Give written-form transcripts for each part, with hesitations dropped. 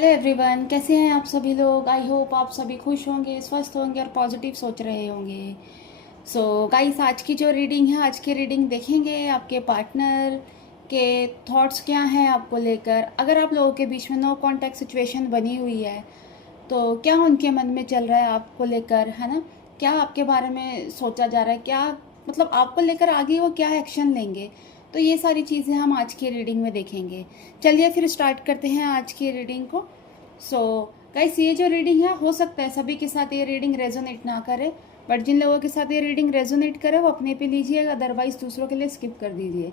Hello everyone, कैसे हैं आप सभी लोग। आई होप आप सभी खुश होंगे, स्वस्थ होंगे और पॉजिटिव सोच रहे होंगे। सो गाइस, आज की जो रीडिंग है, आज की रीडिंग देखेंगे आपके पार्टनर के थॉट्स क्या हैं आपको लेकर। अगर आप लोगों के बीच में नो कांटेक्ट सिचुएशन बनी हुई है तो क्या उनके मन में चल रहा है आपको लेकर, है ना। क्या आपके बारे में सोचा जा रहा है, क्या मतलब आपको लेकर आगे वो क्या एक्शन लेंगे। तो ये सारी चीज़ें हम आज की रीडिंग में देखेंगे। चलिए फिर स्टार्ट करते हैं आज की रीडिंग को। सो गाइस, ये जो रीडिंग है, हो सकता है सभी के साथ ये रीडिंग रेजोनेट ना करे, बट जिन लोगों के साथ ये रीडिंग रेजोनेट करे वो अपने पे लीजिए, अदरवाइज दूसरों के लिए स्किप कर दीजिए।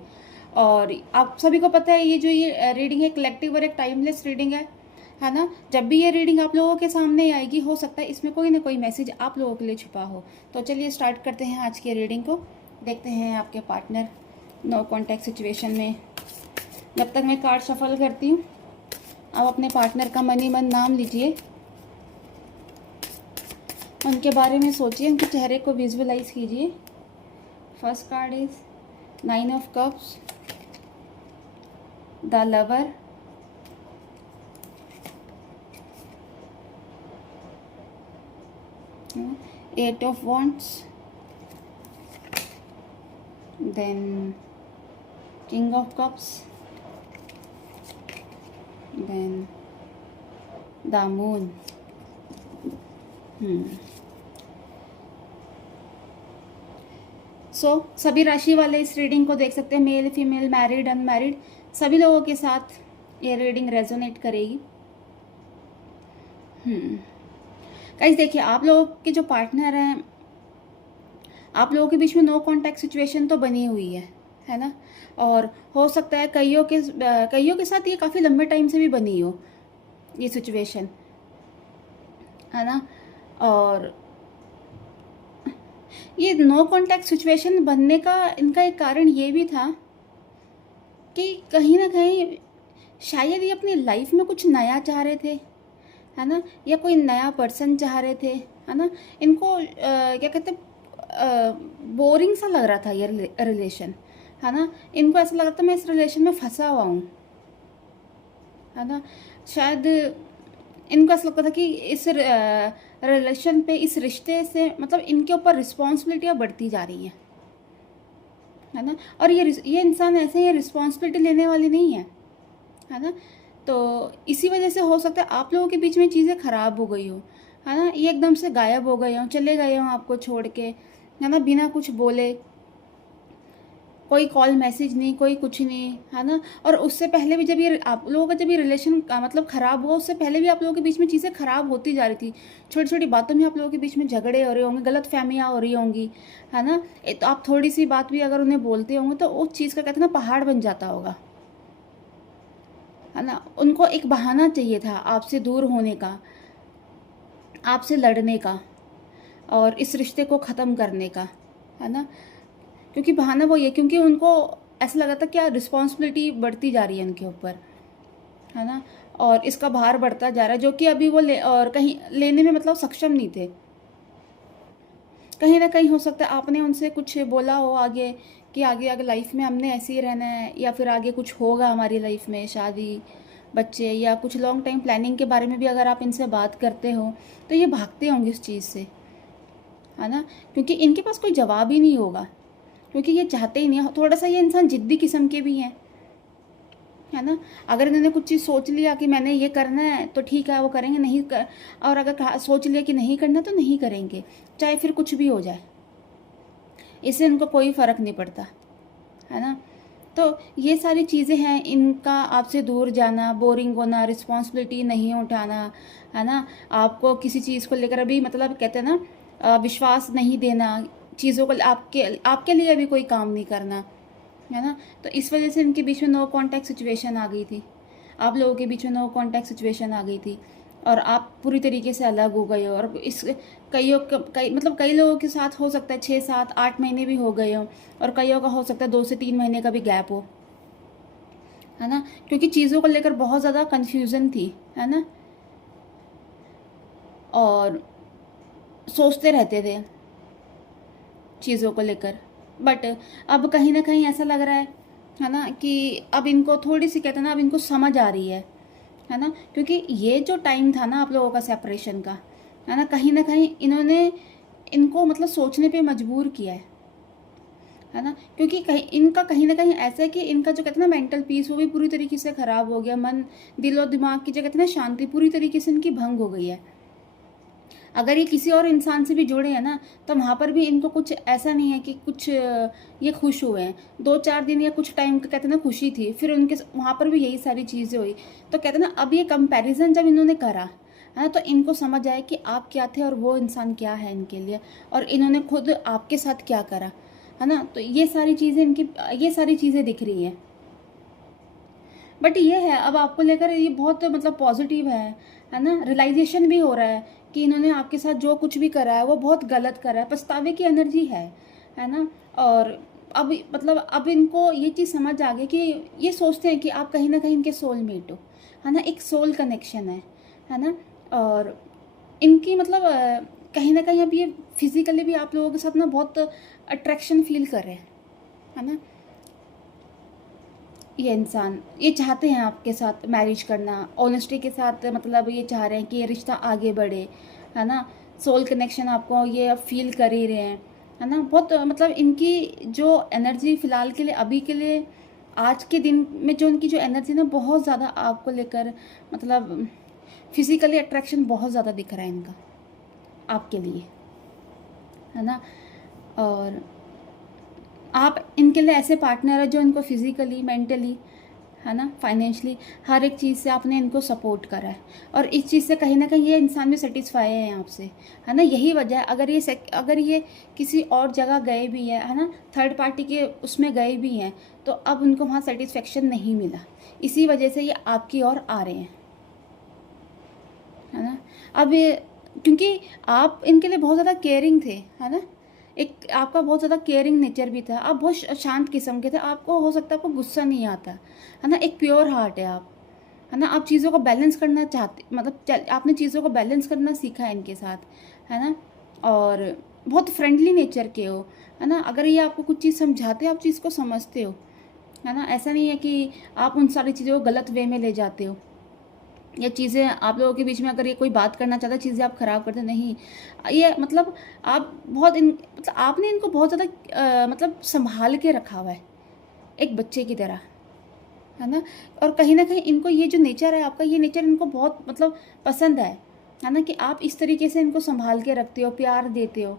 और आप सभी को पता है ये जो ये रीडिंग है कलेक्टिव और एक टाइमलेस रीडिंग है ना। जब भी ये रीडिंग आप लोगों के सामने आएगी, हो सकता है इसमें कोई ना कोई मैसेज आप लोगों के लिए छुपा हो। तो चलिए स्टार्ट करते हैं आज की रीडिंग को। देखते हैं आपके पार्टनर नो कॉन्टैक्ट सिचुएशन में। जब तक मैं कार्ड शफल करती हूँ, आप अपने पार्टनर का मन ही मन नाम लीजिए, उनके बारे में सोचिए, उनके चेहरे को विजुअलाइज कीजिए। First card is 9 of cups, the lover, 8 of wands, then king of cups, then the moon. सभी राशि वाले इस रीडिंग को देख सकते हैं, मेल फीमेल, मैरिड अनमैरिड, सभी लोगों के साथ ये रीडिंग रेजोनेट करेगी। गाइस देखिए, आप लोगों के जो पार्टनर हैं, आप लोगों के बीच में नो कांटेक्ट सिचुएशन तो बनी हुई है ना। और हो सकता है कईयों के साथ ये काफ़ी लंबे टाइम से भी बनी हो ये सिचुएशन, है ना। और ये नो कांटेक्ट सिचुएशन बनने का इनका एक कारण ये भी था कि कहीं ना कहीं शायद ये अपनी लाइफ में कुछ नया चाह रहे थे, है ना, या कोई नया पर्सन चाह रहे थे, है ना। इनको क्या कहते हैं, बोरिंग सा लग रहा था ये रिलेशन, है ना। इनको ऐसा लग रहा था मैं इस रिलेशन में फंसा हुआ हूँ, है ना। शायद इनको ऐसा लगता था कि इस रिलेशन पे, इस रिश्ते से मतलब इनके ऊपर रिस्पॉन्सिबिलिटियाँ बढ़ती जा रही हैं, है ना। और ये इंसान ऐसे ही रिस्पॉन्सिबिलिटी लेने वाली नहीं है ना। तो इसी वजह से हो सकता है आप लोगों के बीच में चीज़ें ख़राब हो गई हो, है ना। ये एकदम से गायब हो गए हों, चले गए हों आपको छोड़ के, है ना, बिना कुछ बोले, कोई कॉल मैसेज नहीं, कोई कुछ नहीं, है ना। और उससे पहले भी जब ये आप लोगों का जब ये रिलेशन मतलब ख़राब हुआ, उससे पहले भी आप लोगों के बीच में चीज़ें ख़राब होती जा रही थी। छोटी छोटी बातों में आप लोगों के बीच में झगड़े हो रहे होंगे, गलत फहमियाँ हो रही होंगी, है ना। तो आप थोड़ी सी बात भी अगर उन्हें बोलते होंगे तो उस चीज़ का कहते हैं ना पहाड़ बन जाता होगा, है ना। उनको एक बहाना चाहिए था आपसे दूर होने का, आपसे लड़ने का और इस रिश्ते को ख़त्म करने का, है ना। क्योंकि बहाना वो ये, क्योंकि उनको ऐसा लगा था क्या रिस्पॉन्सिबिलिटी बढ़ती जा रही है उनके ऊपर, है ना। और इसका भार बढ़ता जा रहा है, जो कि अभी वो और कहीं लेने में मतलब सक्षम नहीं थे। कहीं ना कहीं हो सकता है आपने उनसे कुछ बोला हो आगे कि आगे आगे लाइफ में हमने ऐसे ही रहना है, या फिर आगे कुछ होगा हमारी लाइफ में, शादी, बच्चे, या कुछ लॉन्ग टाइम प्लानिंग के बारे में भी अगर आप इनसे बात करते हो तो ये भागते होंगे इस चीज़ से, है ना। क्योंकि इनके पास कोई जवाब ही नहीं होगा, क्योंकि ये चाहते ही नहीं। थोड़ा सा ये इंसान जिद्दी किस्म के भी हैं, है ना। अगर इन्होंने कुछ चीज़ सोच लिया कि मैंने ये करना है तो ठीक है वो करेंगे, नहीं कर, और अगर सोच लिया कि नहीं करना तो नहीं करेंगे, चाहे फिर कुछ भी हो जाए, इससे उनको कोई फ़र्क नहीं पड़ता, है ना। तो ये सारी चीज़ें हैं, इनका आपसे दूर जाना, बोरिंग होना, रिस्पॉन्सिबिलिटी नहीं उठाना, है ना। आपको किसी चीज़ को लेकर अभी मतलब कहते हैं ना विश्वास नहीं देना, चीज़ों को आपके आपके लिए अभी कोई काम नहीं करना, है ना। तो इस वजह से इनके बीच में नो कांटेक्ट सिचुएशन आ गई थी, आप लोगों के बीच में नो कांटेक्ट सिचुएशन आ गई थी, और आप पूरी तरीके से अलग हो गए हो। और इस कई लोगों के साथ हो सकता है 6 7 8 महीने भी हो गए हो, और कईयों का हो सकता है 2 से 3 महीने का भी गैप हो, है ना। क्योंकि चीज़ों को लेकर बहुत ज़्यादा कन्फ्यूज़न थी, है ना, और सोचते रहते थे चीज़ों को लेकर। बट अब कहीं ना कहीं ऐसा लग रहा है ना, कि अब इनको थोड़ी सी कहते हैं ना, अब इनको समझ आ रही है है ना, क्योंकि ये जो टाइम था ना आप लोगों का सेपरेशन का, है ना कहीं इन्होंने इनको मतलब सोचने पे मजबूर किया है ना, क्योंकि इनका कहीं ना कहीं ऐसा है कि इनका जो कहते हैं ना मेंटल पीस वो भी पूरी तरीके से ख़राब हो गया, मन दिल और दिमाग की जो कहते हैं ना शांति पूरी तरीके से इनकी भंग हो गई है। अगर ये किसी और इंसान से भी जुड़े हैं ना तो वहाँ पर भी इनको कुछ ऐसा नहीं है कि कुछ ये खुश हुए हैं, 2-4 दिन या कुछ टाइम का कहते हैं ना खुशी थी, फिर उनके वहाँ पर भी यही सारी चीज़ें हुई। तो कहते हैं ना अब ये कंपैरिजन जब इन्होंने करा है ना तो इनको समझ आया कि आप क्या थे और वो इंसान क्या है इनके लिए, और इन्होंने खुद आपके साथ क्या करा, है ना। तो ये सारी चीज़ें इनकी, ये सारी चीज़ें दिख रही हैं। बट ये है अब आपको लेकर ये बहुत मतलब पॉजिटिव है ना, रियलाइजेशन भी हो रहा है कि इन्होंने आपके साथ जो कुछ भी करा है वो बहुत गलत करा है, पछतावे की एनर्जी है ना। और अब मतलब अब इनको ये चीज़ समझ आ गई कि ये सोचते हैं कि आप कहीं ना कहीं इनके सोलमेट हो, है ना, एक सोल कनेक्शन है ना। और इनकी मतलब कहीं ना कहीं अब ये फिजिकली भी आप लोगों के साथ ना बहुत अट्रैक्शन फील कर रहे हैं, है ना। ये इंसान ये चाहते हैं आपके साथ मैरिज करना, ऑनेस्टी के साथ, मतलब ये चाह रहे हैं कि ये रिश्ता आगे बढ़े, है ना। सोल कनेक्शन आपको ये अब फील कर ही रहे हैं, है ना। बहुत मतलब इनकी जो एनर्जी फ़िलहाल के लिए, अभी के लिए, आज के दिन में जो इनकी जो एनर्जी ना बहुत ज़्यादा आपको लेकर, मतलब फिज़िकली अट्रैक्शन बहुत ज़्यादा दिख रहा है इनका आपके लिए, है ना। और आप इनके लिए ऐसे पार्टनर है जो इनको फिज़िकली, मेंटली, है ना, फाइनेंशियली, हर एक चीज़ से आपने इनको सपोर्ट करा है, और इस चीज़ से कहीं ना कहीं ये इंसान भी सेटिस्फाई है आपसे, है ना। यही वजह है, अगर ये किसी और जगह गए भी है ना, थर्ड पार्टी के उसमें गए भी हैं, तो अब उनको वहाँ सेटिस्फेक्शन नहीं मिला, इसी वजह से ये आपकी ओर आ रहे हैं, है ना। अब ये क्योंकि आप इनके लिए बहुत ज़्यादा केयरिंग थे, है ना, एक आपका बहुत ज़्यादा केयरिंग नेचर भी था, आप बहुत शांत किस्म के थे, आपको हो सकता है आपको गुस्सा नहीं आता, है ना, एक प्योर हार्ट है आप, है ना। आप चीज़ों को बैलेंस करना चाहते, मतलब आपने चीज़ों को बैलेंस करना सीखा है इनके साथ, है ना। और बहुत फ्रेंडली नेचर के हो, है ना। अगर ये आपको कुछ चीज़ समझाते हैं आप चीज़ को समझते हो, है ना। ऐसा नहीं है कि आप उन सारी चीज़ों को गलत वे में ले जाते हो, या चीज़ें आप लोगों के बीच में अगर ये कोई बात करना चाहता है चीज़ें आप ख़राब करते नहीं, ये मतलब आप बहुत मतलब आपने इनको बहुत ज़्यादा मतलब संभाल के रखा हुआ है एक बच्चे की तरह, है ना। और कहीं ना कहीं इनको ये जो नेचर है आपका, ये नेचर इनको बहुत मतलब पसंद है ना, कि आप इस तरीके से इनको संभाल के रखते हो, प्यार देते हो।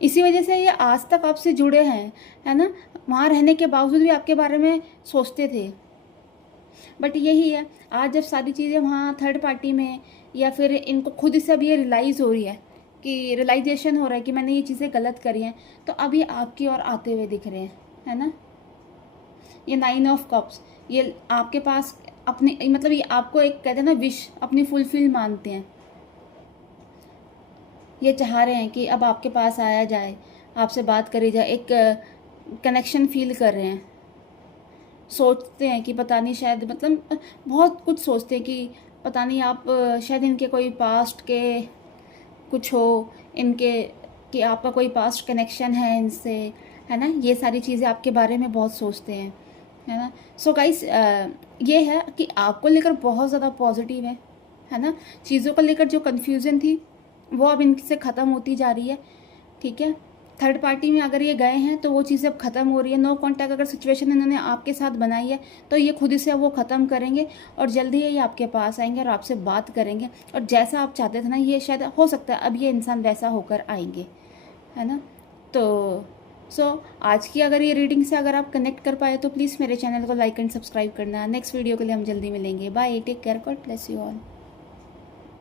इसी वजह से ये आज तक आपसे जुड़े हैं, है ना। वहाँ रहने के बावजूद भी आपके बारे में सोचते थे। बट यही है, आज जब सारी चीज़ें वहाँ थर्ड पार्टी में, या फिर इनको खुद से अब ये रियलाइज़ हो रही है, कि रियलाइजेशन हो रहा है कि मैंने ये चीज़ें गलत करी हैं, तो अब ये आपकी ओर आते हुए दिख रहे हैं, है ना। ये 9 ऑफ कप्स, ये आपके पास अपने मतलब ये आपको एक कहते हैं ना विश अपनी फुलफिल मानते हैं। ये चाह रहे हैं कि अब आपके पास आया जाए, आपसे बात करी जाए, एक कनेक्शन फील कर रहे हैं। सोचते हैं कि पता नहीं शायद मतलब बहुत कुछ सोचते हैं कि पता नहीं आप शायद इनके कोई पास्ट के कुछ हो, इनके कि आपका कोई पास्ट कनेक्शन है इनसे, है ना। ये सारी चीज़ें आपके बारे में बहुत सोचते हैं, है ना। सो गाइस ये है कि आपको लेकर बहुत ज़्यादा पॉजिटिव है ना। चीज़ों को लेकर जो कन्फ्यूज़न थी वो अब इनसे ख़त्म होती जा रही है, ठीक है। थर्ड पार्टी में अगर ये गए हैं तो वो चीज़ें अब ख़त्म हो रही है। नो कांटेक्ट अगर सिचुएशन इन्होंने आपके साथ बनाई है तो ये खुद से वो ख़त्म करेंगे, और जल्दी ही ये आपके पास आएंगे और आपसे बात करेंगे, और जैसा आप चाहते थे ना, ये शायद हो सकता है अब ये इंसान वैसा होकर आएंगे, है ना। तो आज की अगर ये रीडिंग से अगर आप कनेक्ट कर पाए तो प्लीज़ मेरे चैनल को लाइक एंड सब्सक्राइब करना। नेक्स्ट वीडियो के लिए हम जल्दी मिलेंगे। Bye, take care, God bless you all.